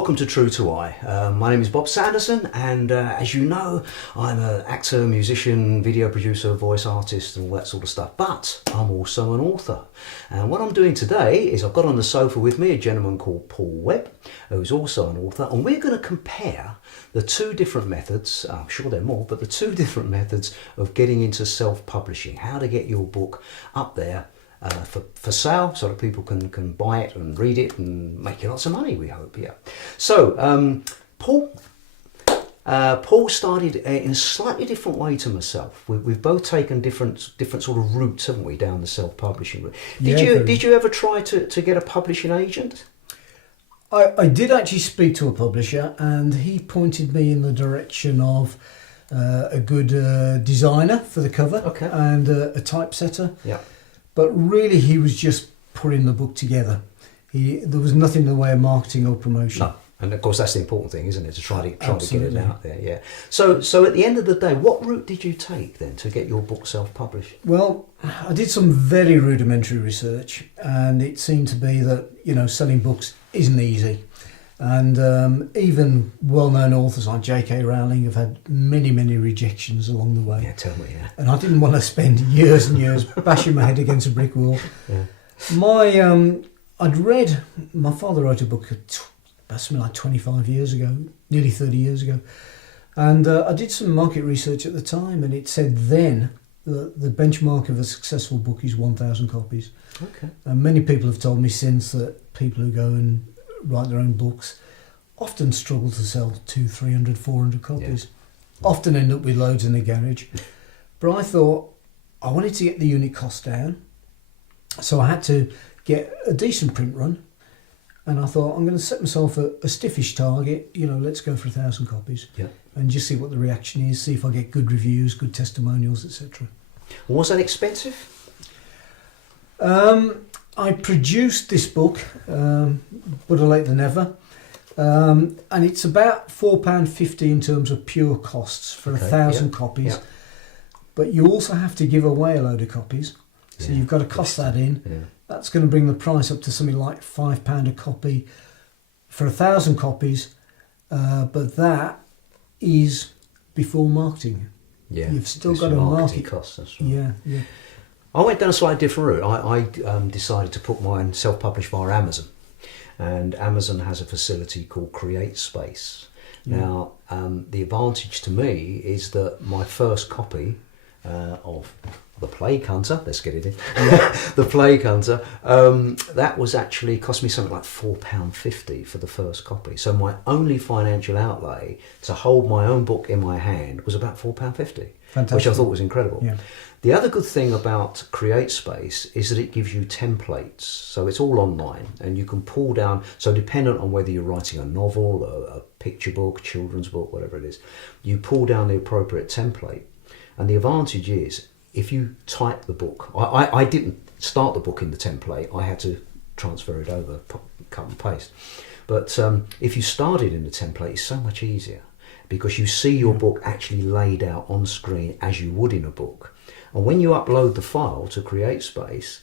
welcome to True to I. My name is Bob Sanderson, and as you know, I'm an actor, musician, video producer, voice artist, and all that sort of stuff. But I'm also an author. And what I'm doing today is I've got on the sofa with me a gentleman called Paul Webb, who's also an author, and we're going to compare the two different methods, I'm sure there are more, but the two different methods of getting into self-publishing, how to get your book up there for sale so that people can buy it and read it and make you lots of money, we hope. Yeah. So Paul started in a slightly different way to myself. We've both taken different sort of routes, haven't we, down the self-publishing route. Did you ever try to get a publishing agent? I did actually speak to a publisher, and he pointed me in the direction of a good designer for the cover, okay, and a typesetter. Yeah. But really, he was just putting the book together. There was nothing in the way of marketing or promotion. No. And of course, that's the important thing, isn't it? To try to get it out there. Yeah. So at the end of the day, what route did you take then to get your book self-published? Well, I did some very rudimentary research, and it seemed to be that selling books isn't easy. And even well-known authors like J.K. Rowling have had many, many rejections along the way. Yeah, tell me, yeah. And I didn't want to spend years and years bashing my head against a brick wall. Yeah. I'd read, my father wrote a book about something like 25 years ago, nearly 30 years ago. And I did some market research at the time, and it said then that the benchmark of a successful book is 1,000 copies. Okay. And many people have told me since that people who go and write their own books often struggle to sell 200, 300, 400 copies. Yeah. Often end up with loads in the garage. But I thought I wanted to get the unit cost down, so I had to get a decent print run. And I thought, I'm going to set myself a stiffish target, let's go for 1,000 copies. Yeah. And just see what the reaction is, see if I get good reviews, good testimonials, etc. Was that expensive? I produced this book, better late than never, and it's about £4.50 in terms of pure costs for 1,000 copies. Yeah. But you also have to give away a load of copies, so you've got to cost that in. Yeah. That's going to bring the price up to something like £5 a copy for 1,000 copies, but that is before marketing. Yeah, you've still got to market costs. That's right. Yeah. I went down a slightly different route. I decided to put mine self-published via Amazon, and Amazon has a facility called CreateSpace. Yeah. Now, the advantage to me is that my first copy of The Plague Hunter, let's get it in, The Plague Hunter, that was actually cost me something like £4.50 for the first copy. So my only financial outlay to hold my own book in my hand was about £4.50, which I thought was incredible. Yeah. The other good thing about CreateSpace is that it gives you templates. So it's all online, and you can pull down, so dependent on whether you're writing a novel, a picture book, children's book, whatever it is, you pull down the appropriate template. And the advantage is, if you type the book, I didn't start the book in the template, I had to transfer it over, cut and paste. But if you started in the template, it's so much easier, because you see your book actually laid out on screen as you would in a book. And when you upload the file to CreateSpace,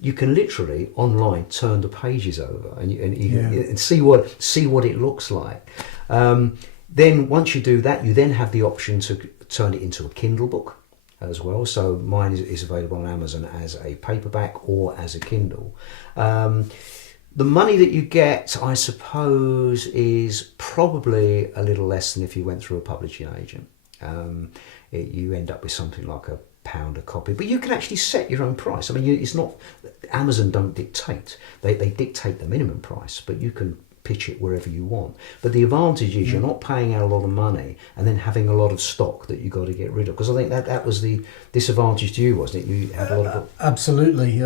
you can literally online turn the pages over and see what it looks like. Then once you do that, you then have the option to turn it into a Kindle book as well. So mine is available on Amazon as a paperback or as a Kindle. The money that you get, I suppose, is probably a little less than if you went through a publishing agent. You end up with something like £1 a copy, but you can actually set your own price. I mean, it's not, Amazon don't dictate. They dictate the minimum price, but you can pitch it wherever you want. But the advantage is you're not paying out a lot of money and then having a lot of stock that you got to get rid of. Because I think that was the disadvantage to you, wasn't it? You had a lot of absolutely.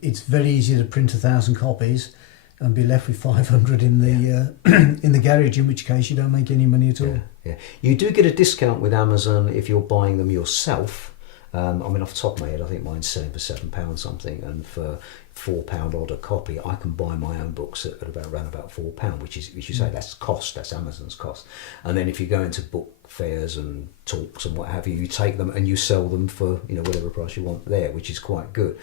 It's very easy to print 1,000 copies and be left with 500 in the in the garage, in which case you don't make any money at all. Yeah. You do get a discount with Amazon if you're buying them yourself. I mean, off the top of my head, I think mine's selling for £7 something, and for £4 odd a copy, I can buy my own books at around about £4, which is, as you say, that's cost, that's Amazon's cost. And then if you go into book fairs and talks and what have you, you take them and you sell them for, you know, whatever price you want there, which is quite good.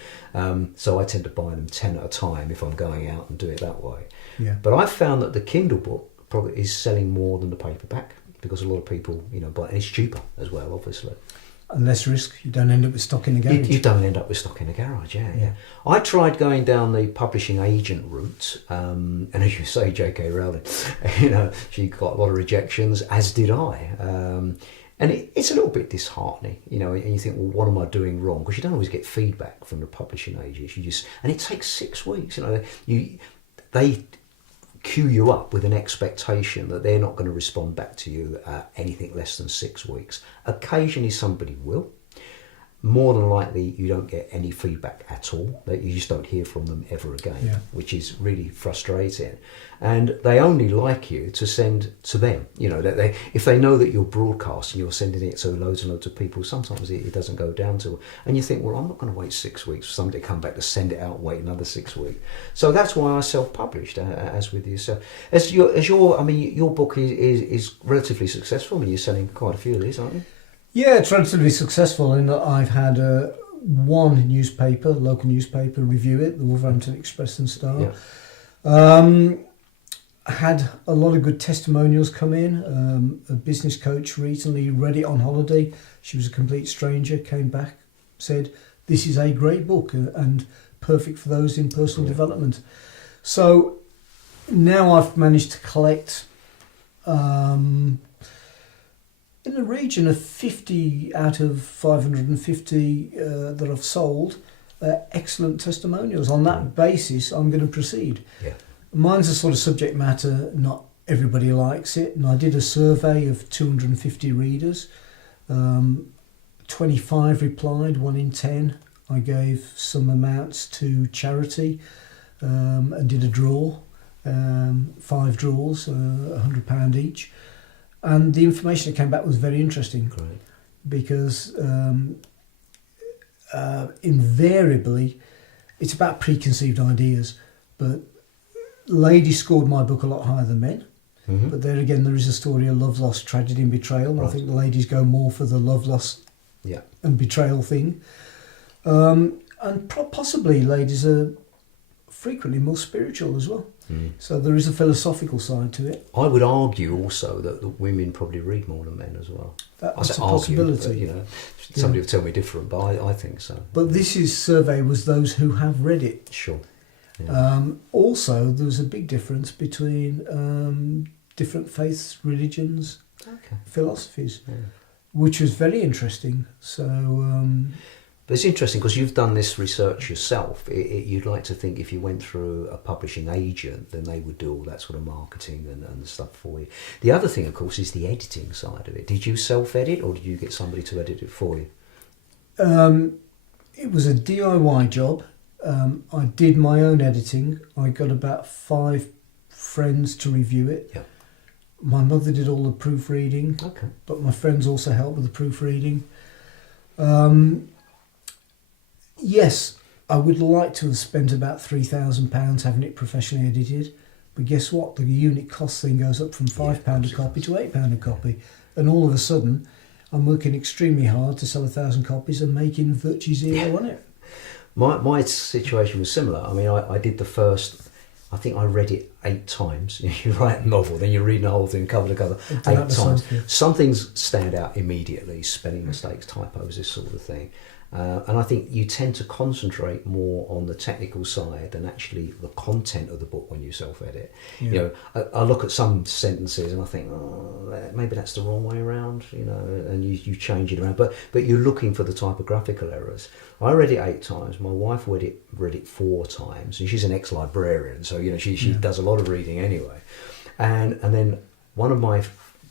So I tend to buy them 10 at a time if I'm going out and do it that way. Yeah. But I've found that the Kindle book probably is selling more than the paperback, because a lot of people, you know, buy, and it's cheaper as well, obviously. And less risk. You don't end up with stock in the garage. You don't end up with stock in the garage, yeah. I tried going down the publishing agent route, and as you say, J.K. Rowling, you know, she got a lot of rejections, as did I. And it's a little bit disheartening, you know, and you think, well, what am I doing wrong? Because you don't always get feedback from the publishing agents. And it takes 6 weeks, you know. They queue you up with an expectation that they're not going to respond back to you anything less than 6 weeks. Occasionally somebody will. More than likely you don't get any feedback at all. You just don't hear from them ever again, which is really frustrating. And they only like you to send to them. You know, that if they know that you're broadcasting, you're sending it to loads and loads of people, sometimes it doesn't go down to. And you think, well, I'm not going to wait 6 weeks for somebody to come back to send it out, wait another 6 weeks. So that's why I self-published, as with yourself. Your book is relatively successful. I mean, you're selling quite a few of these, aren't you? Yeah, it's relatively successful in that I've had one newspaper, local newspaper, review it, the Wolverhampton Express and Star. Yeah. Had a lot of good testimonials come in. A business coach recently read it on holiday. She was a complete stranger, came back, said, this is a great book and perfect for those in personal development. So now I've managed to collect in the region of 50 out of 550 that I've sold, excellent testimonials. On that basis, I'm going to proceed. Yeah. Mine's a sort of subject matter, not everybody likes it, and I did a survey of 250 readers. 25 replied, 1 in 10. I gave some amounts to charity and did a draw, 5 draws, £100 each. And the information that came back was very interesting. Great. Because invariably it's about preconceived ideas, but ladies scored my book a lot higher than men. Mm-hmm. But there again, there is a story of love, loss, tragedy and betrayal. Right. I think the ladies go more for the love, loss and betrayal thing. And possibly ladies are frequently more spiritual as well. Mm. So there is a philosophical side to it. I would argue also that the women probably read more than men as well. That's a possibility. But, you know, somebody will tell me different, but I think so. But this survey was those who have read it. Sure. Yeah. Also, there's a big difference between different faiths, religions, philosophies, which was very interesting. So. But it's interesting because you've done this research yourself. You'd like to think if you went through a publishing agent, then they would do all that sort of marketing and stuff for you. The other thing, of course, is the editing side of it. Did you self-edit or did you get somebody to edit it for you? It was a DIY job. I did my own editing. I got about 5 friends to review it. Yeah. My mother did all the proofreading, but my friends also helped with the proofreading. Yes, I would like to have spent about £3,000 having it professionally edited, but guess what? The unit cost thing goes up from £5 a copy to £8 a copy, and all of a sudden I'm working extremely hard to sell 1,000 copies and making virtually zero on it. My situation was similar. I mean, I did the first, I think I read it 8 times. You write a novel, then you're reading the whole thing cover to cover 8 times. Some things stand out immediately, spelling mistakes, typos, this sort of thing. And I think you tend to concentrate more on the technical side than actually the content of the book when you self-edit. Yeah. You know, I look at some sentences and I think, maybe that's the wrong way around, you know, and you change it around. But you're looking for the typographical errors. I read it 8 times. My wife read it 4 times, and she's an ex-librarian, so you know she does a lot of reading anyway. And then one of my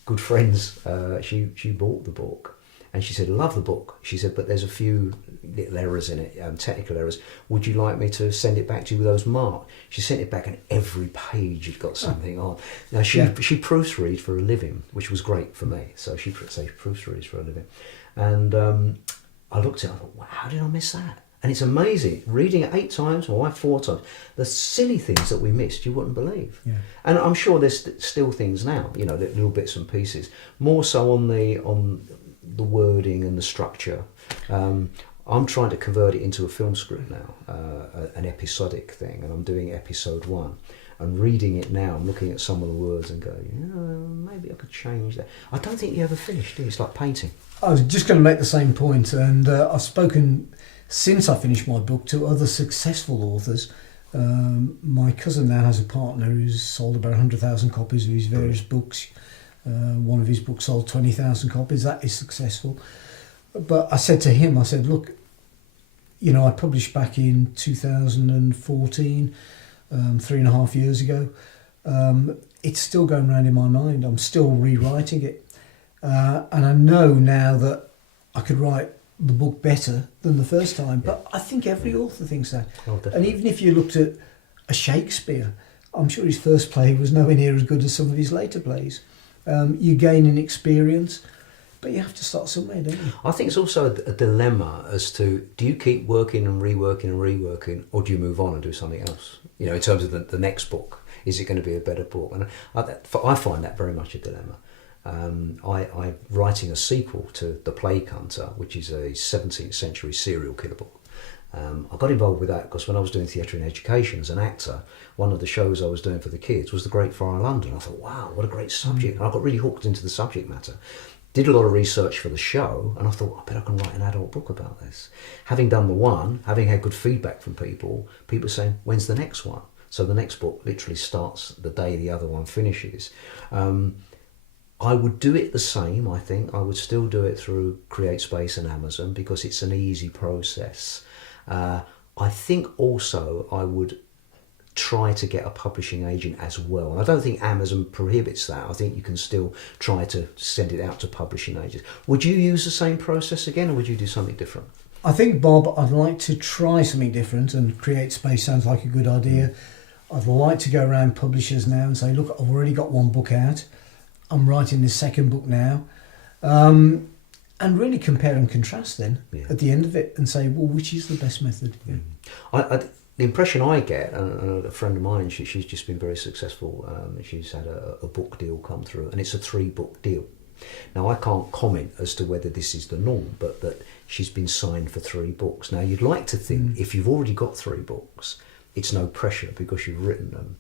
good friends, she bought the book. And she said, love the book. She said, but there's a few little errors in it, technical errors. Would you like me to send it back to you with those marked? She sent it back and every page had got something on. Now, she proofreads for a living, which was great for me. So she proofreads for a living. And I looked at it, I thought, wow, how did I miss that? And it's amazing, reading it 8 times, my wife 4 times, the silly things that we missed, you wouldn't believe. Yeah. And I'm sure there's still things now, you know, little bits and pieces, more so on the wording and the structure. I'm trying to convert it into a film script now, an episodic thing, and I'm doing episode 1. And reading it now, I'm looking at some of the words and going, maybe I could change that. I don't think you ever finished, do you? It's like painting. I was just going to make the same point, and I've spoken since I finished my book to other successful authors. My cousin now has a partner who's sold about 100,000 copies of his various books. One of his books sold 20,000 copies. That is successful. But I said to him, I said, look, you know, I published back in 2014, 3.5 years ago. It's still going around in my mind. I'm still rewriting it. And I know now that I could write the book better than the first time. But I think every author thinks that. Oh, and even if you looked at a Shakespeare, I'm sure his first play was nowhere near as good as some of his later plays. You gain in experience, but you have to start somewhere, don't you? I think it's also a dilemma as to, do you keep working and reworking, or do you move on and do something else? You know, in terms of the next book, is it going to be a better book? And I find that very much a dilemma. I'm writing a sequel to The Plague Hunter, which is a 17th century serial killer book. I got involved with that because when I was doing theatre and education as an actor, one of the shows I was doing for the kids was The Great Fire of London. I thought, wow, what a great subject. I got really hooked into the subject matter. Did a lot of research for the show, and I thought, I bet I can write an adult book about this. Having done the one, having had good feedback from people saying, when's the next one? So the next book literally starts the day the other one finishes. I would do it the same, I think. I would still do it through CreateSpace and Amazon because it's an easy process. I think also I would try to get a publishing agent as well. And I don't think Amazon prohibits that. I think you can still try to send it out to publishing agents. Would you use the same process again, or would you do something different? I think, Bob, I'd like to try something different, and CreateSpace sounds like a good idea. I'd like to go around publishers now and say, look, I've already got one book out. I'm writing this second book now. And really compare and contrast then at the end of it and say, well, which is the best method? Yeah. The impression I get, and a friend of mine, she's just been very successful. She's had a book deal come through, and it's a 3-book deal. Now, I can't comment as to whether this is the norm, but that she's been signed for 3 books. Now, you'd like to think if you've already got 3 books, it's no pressure because you've written them.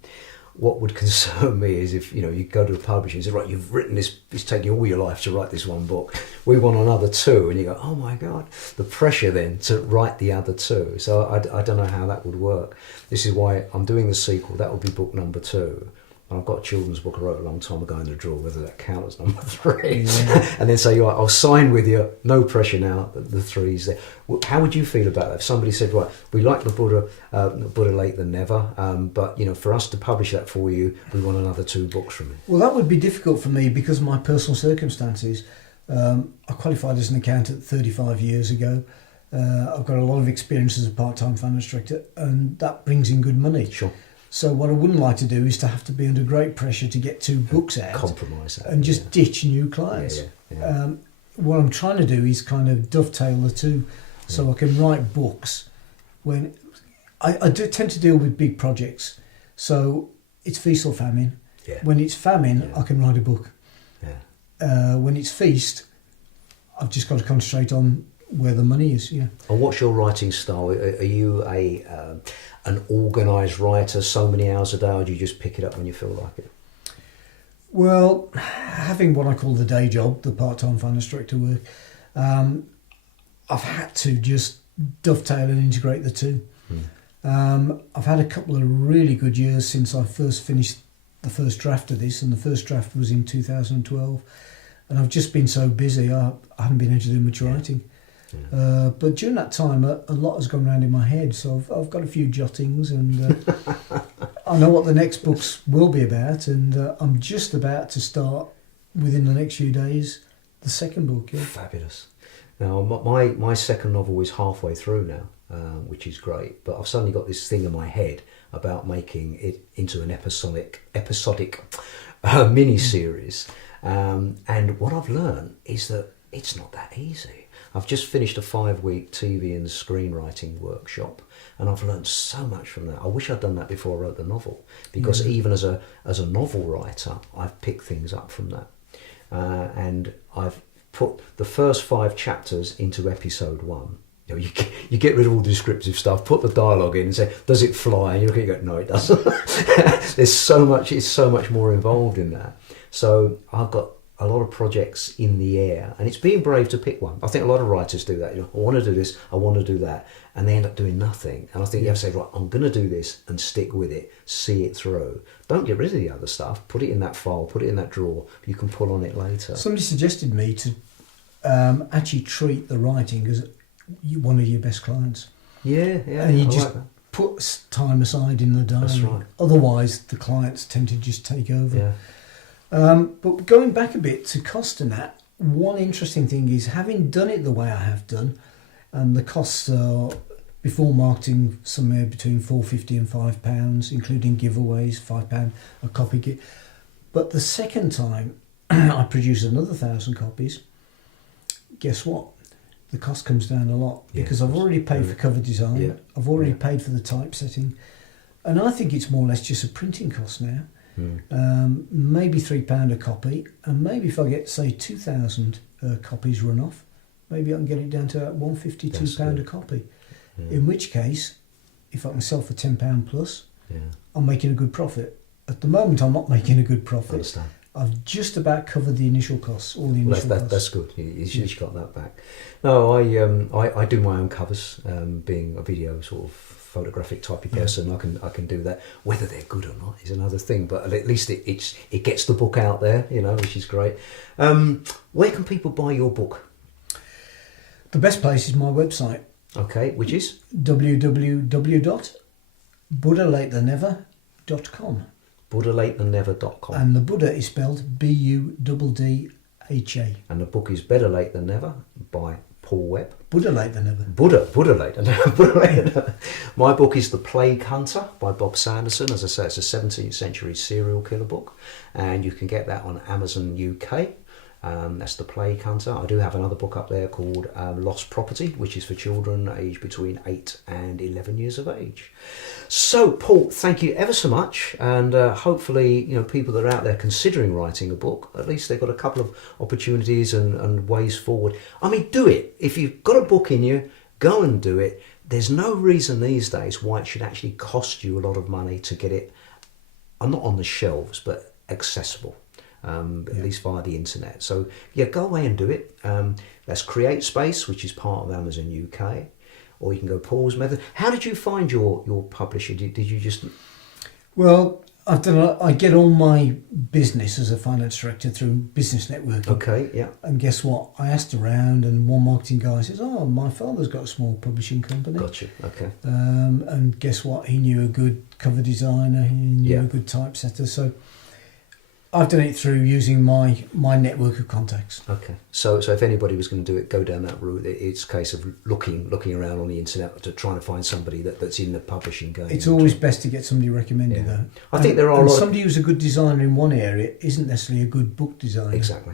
What would concern me is if, you know, you go to a publisher and say, right, you've written this, it's taken you all your life to write this one book. We want another 2. And you go, oh my God, the pressure then to write the other 2. So I don't know how that would work. This is why I'm doing the sequel. That will be book number 2. And I've got a children's book I wrote a long time ago in the drawer, whether that counts as number 3. Yeah. And then say, right, I'll sign with you, no pressure now, the 3's there. How would you feel about that? If somebody said, right, we like the Buddha Late Than Never, but, you know, for us to publish that for you, we want another 2 books from you. Well, that would be difficult for me because of my personal circumstances. I qualified as an accountant 35 years ago. I've got a lot of experience as a part-time finance director, and that brings in good money. Sure. So what I wouldn't like to do is to have to be under great pressure to get 2 books out, compromise that, and just ditch new clients. Yeah. What I'm trying to do is kind of dovetail the 2, so I can write books when I do tend to deal with big projects. So it's feast or famine. Yeah. When it's famine, I can write a book. Yeah. When it's feast, I've just got to concentrate on where the money is. Yeah. And what's your writing style? Are you an organised writer, so many hours a day, or do you just pick it up when you feel like it? Well, having what I call the day job, the part-time finance director work, I've had to just dovetail and integrate the 2. I've had a couple of really good years since I first finished the first draft of this, and the first draft was in 2012, and I've just been so busy I haven't been able to do much writing. But during that time, a lot has gone around in my head, so I've got a few jottings, and I know what the next books will be about, and I'm just about to start, within the next few days, the second book. Yeah. Fabulous. Now, my second novel is halfway through now, which is great, but I've suddenly got this thing in my head about making it into an episodic mini-series, and what I've learned is that it's not that easy. I've just finished a 5-week TV and screenwriting workshop, and I've learned so much from that. I wish I'd done that before I wrote the novel, because even as a novel writer, I've picked things up from that. And I've put the first 5 chapters into episode 1. You know, you get rid of all the descriptive stuff, put the dialogue in and say, does it fly? And you look at it and go, no, it doesn't. It's so much more involved in that. So I've got a lot of projects in the air, and it's being brave to pick one. I think a lot of writers do that. You know, I want to do this, I want to do that, and they end up doing nothing. And I think you have to say, right, I'm going to do this and stick with it, see it through. Don't get rid of the other stuff. Put it in that file, put it in that drawer. You can pull on it later. Somebody suggested me to actually treat the writing as one of your best clients. Yeah, and you I just like that. put time aside in the diary. That's right. Otherwise, the clients tend to just take over. Yeah. But going back a bit to cost and that, one interesting thing is, having done it the way I have done, and the costs are, before marketing, somewhere between £4.50 and £5, including giveaways, £5 a copy. But the second time I produce another 1,000 copies, guess what? The cost comes down a lot, because I've already paid for cover design, I've already paid for the typesetting, and I think it's more or less just a printing cost now. Maybe £3 a copy, and maybe if I get, say, 2,000 copies run off, maybe I can get it down to £1.50, £2 a copy. In which case, if I can sell for £10 plus, I'm making a good profit. At the moment, I'm not making a good profit. Understand. I've just about covered the initial costs, all the initial costs. That's good. You've got that back. No, I do my own covers, being a video sort of photographic type of person. I can do that. Whether they're good or not is another thing, but at least it gets the book out there, you know, which is great. Where can people buy your book? The best place is my website. Okay, which is? www.buddhalatethenever.com. buddhalatethenever.com. And the Buddha is spelled Buddha. And the book is Better Late Than Never by Paul Webb. Buddha Late Than Never. Buddha Late Than Never. My book is The Plague Hunter by Bob Sanderson. As I say, it's a 17th century serial killer book, and you can get that on Amazon UK. That's The Plague Hunter. I do have another book up there called Lost Property, which is for children aged between 8 and 11 years of age. So, Paul, thank you ever so much, and hopefully, you know, people that are out there considering writing a book, at least they've got a couple of opportunities and ways forward. I mean, do it. If you've got a book in you, go and do it. There's no reason these days why it should actually cost you a lot of money to get it, not on the shelves, but accessible. At least via the internet. So go away and do it. That's CreateSpace, which is part of Amazon UK, or you can go Paul's Method. How did you find your publisher? Did you just? Well, I get all my business as a finance director through business networking. Okay, yeah. And guess what? I asked around, and one marketing guy says, "Oh, my father's got a small publishing company." Gotcha. Okay. And guess what? He knew a good cover designer. He knew a good typesetter. So I've done it through using my network of contacts. Okay. So if anybody was going to do it, go down that route. It's a case of looking around on the internet to try and find somebody that's in the publishing game. It's always best to get somebody recommended, though. I think there are a lot somebody who's a good designer in one area isn't necessarily a good book designer. Exactly.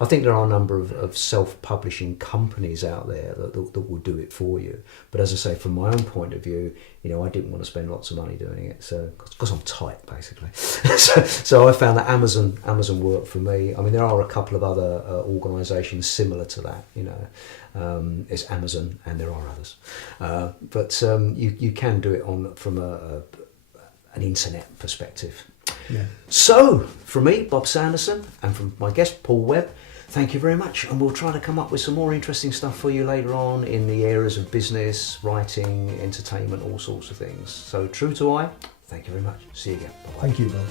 I think there are a number of self-publishing companies out there that will do it for you. But as I say, from my own point of view, you know, I didn't want to spend lots of money doing it, so because I'm tight, basically. so I found that Amazon worked for me. I mean, there are a couple of other organisations similar to that. You know, it's Amazon, and there are others. But you can do it from an internet perspective. Yeah. So, from me, Bob Sanderson, and from my guest, Paul Webb, thank you very much. And we'll try to come up with some more interesting stuff for you later on in the areas of business, writing, entertainment, all sorts of things. So, true to I, thank you very much. See you again. Bye-bye. Thank you, Bob.